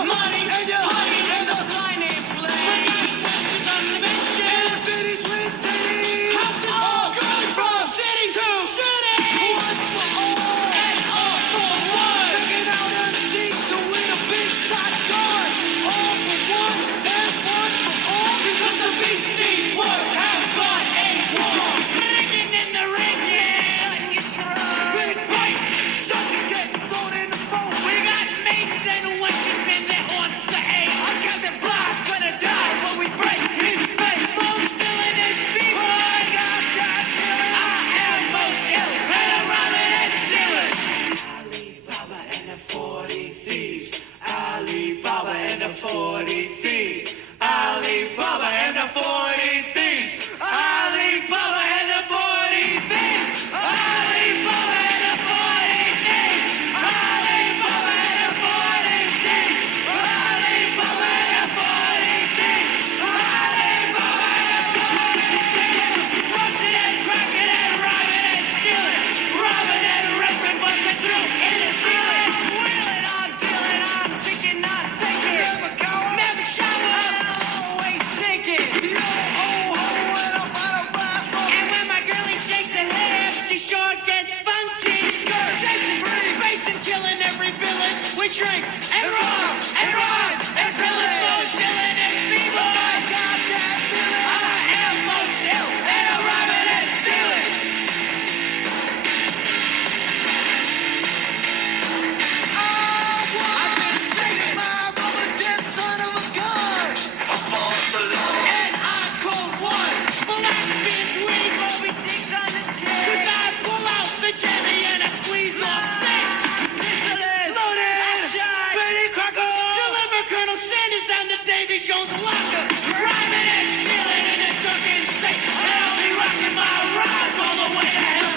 your money and your honey and the finance play. We got matches on the benches. Cities with titties. House and all girls from city to city. One for all and all for one. Taking out MCs so with a big shotgun. All for one and one for all. Because the Beastie Boys have got a war. Kicking in the ring, yeah. Big fight. Something's getting thrown in the boat. We got maidens and wenches been their horn to ace. Our Captain Block's gonna die when we break his face. Most villain is people. I got that feeling. I am most ill. And I'm robbing and stealing. Alibaba and the 40 thieves. Alibaba and the 40 thieves. Alibaba and the 40 thieves. Alibaba and the 40 thieves. Alibaba and the 40 thieves. Alibaba and the 40 thieves. Alibaba and the 40 thieves. Alibaba and the 40 thieves. Touching and cracking and robbing and stealing. Robbing and ripping was the truth in the ceiling. Wheeling on, dealing on, thinking, not thinking. Never cower, never shower. Always thinking. And when my girlie shakes her head, she sure gets funky. Chasing, facing, killing every village. We drink and rob and pillage. Most killing is people. I got that feeling. I am most ill and I'm robbing and stealing. I've been taking my rubber dip son of a gun. And I called one. Black beats weed, Moby Dick's on the chair. 'Cause I pull out the jammy and I squeeze off six. Loaded, ready cracker. Deliver Colonel Sanders down to Davy Jones' locker. Rhyming and stealing in a drunken state. And I'll be rocking my rides all the way to hell.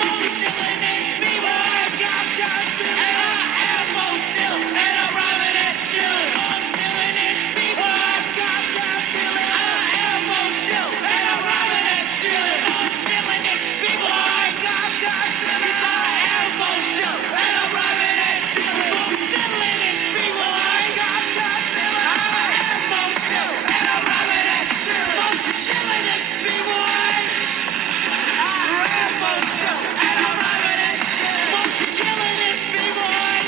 Most stealing is people. I got that feeling. And I am most ill. And I'm robbing and stealing. Most stealing is people. I got that feeling. I am most ill. And I'm robbing and stealing. Most stealing is people. I got that feeling. 'Cause I am most ill. And I'm robbing and stealing. Most stealing is people. I got that feeling. I am most ill. And I'm robbing and stealing. Most chilling is people. I am most ill. And I'm robbing and stealing. Most killing is people. I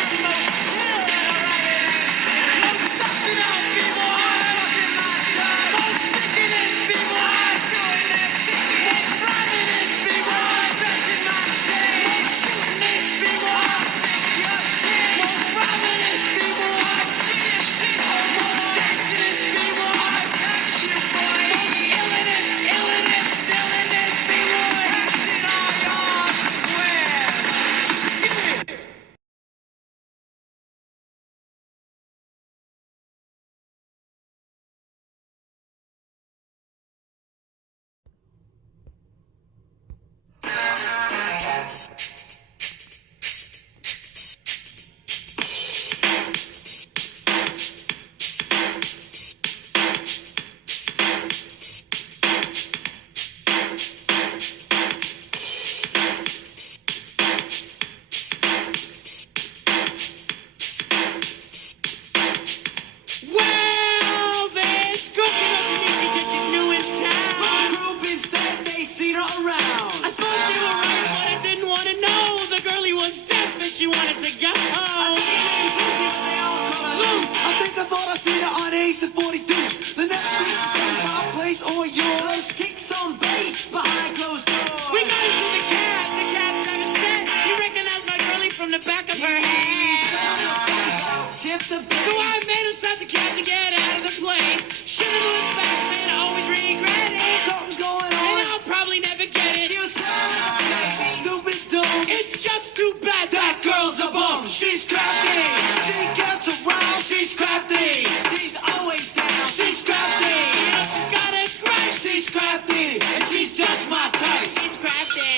am most ill. And I'm robbing and stealing. Most dusting out people. I'm touching my dust. Most picking is people. I'm doing that picking. Most robbing is people. I'm stretching my chain. Most shooting is people. I think you're sick. Most robbing is people. I see you shit. Most taxing is people. I tax you, boy. Most stealing is stealing is people. Taxing all your square. Yeah. Well, there's cooking up music just as new in town. My group is said they seen her around. I thought they were right, but I didn't want to know. The girlie was deaf and she wanted to go. Loose. I think I thought I seen her on 8th and 42s. The next week she said, "Is my place or yours?" Kick some bass behind closed doors. We got into the cab driver said he recognized my girlie from the back of her head. Tip the So I made him stop the cab to get out of the place. Should've looked back, man, I always regret it. Something's going And on. I'll probably never get it. Stupid dumb. It's just too bad that girl's a bum. She's crafty. She gets around. She's crafty. She's always down. She's crafty. You know she's got a gripe. She's crafty. And she's just my type. She's crafty.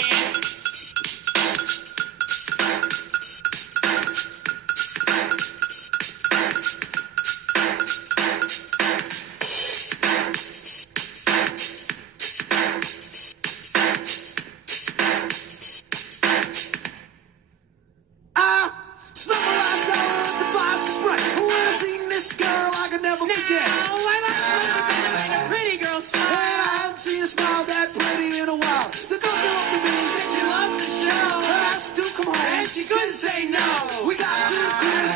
she couldn't say no. We got to the crib.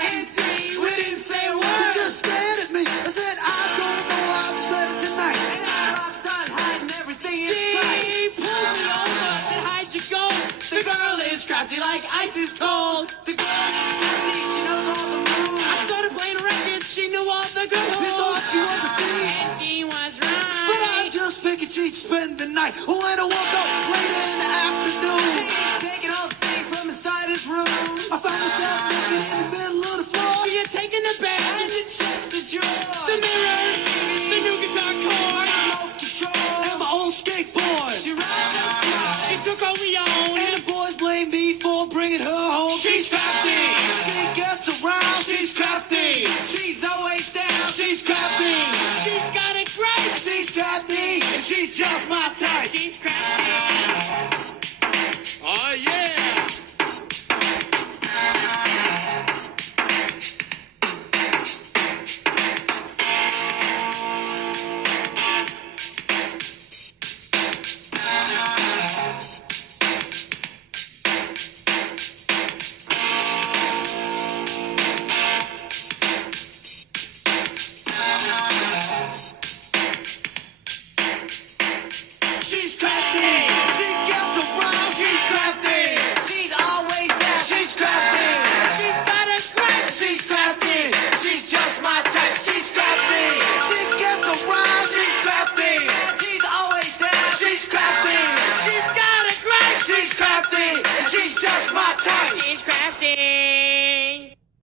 Empty, we didn't say a You word. just stared at me. I said, I don't know how to spend it tonight. And I started hiding everything inside. He pulled me over, said, how'd you go? The girl is crafty like ice is cold. The girl is crafty, she knows all the moves. I started playing records, she knew all the girls. You thought she was a thief, And he was right. but I just figured she'd spend the night. When I woke up later in the afternoon, Taking all the things from inside his room. I found myself naked in the middle of the floor. She had taken the bed, And the chest of drawers. the mirror, the new guitar chord. Remote control. And my old skateboard. She ran up close. She took all we own. And the boys blame me for bringing her home. She's crafty. She gets around. She's crafty. She's always down. She's crafty. She's got it great. She's crafty. And she's just my type. She's crafty.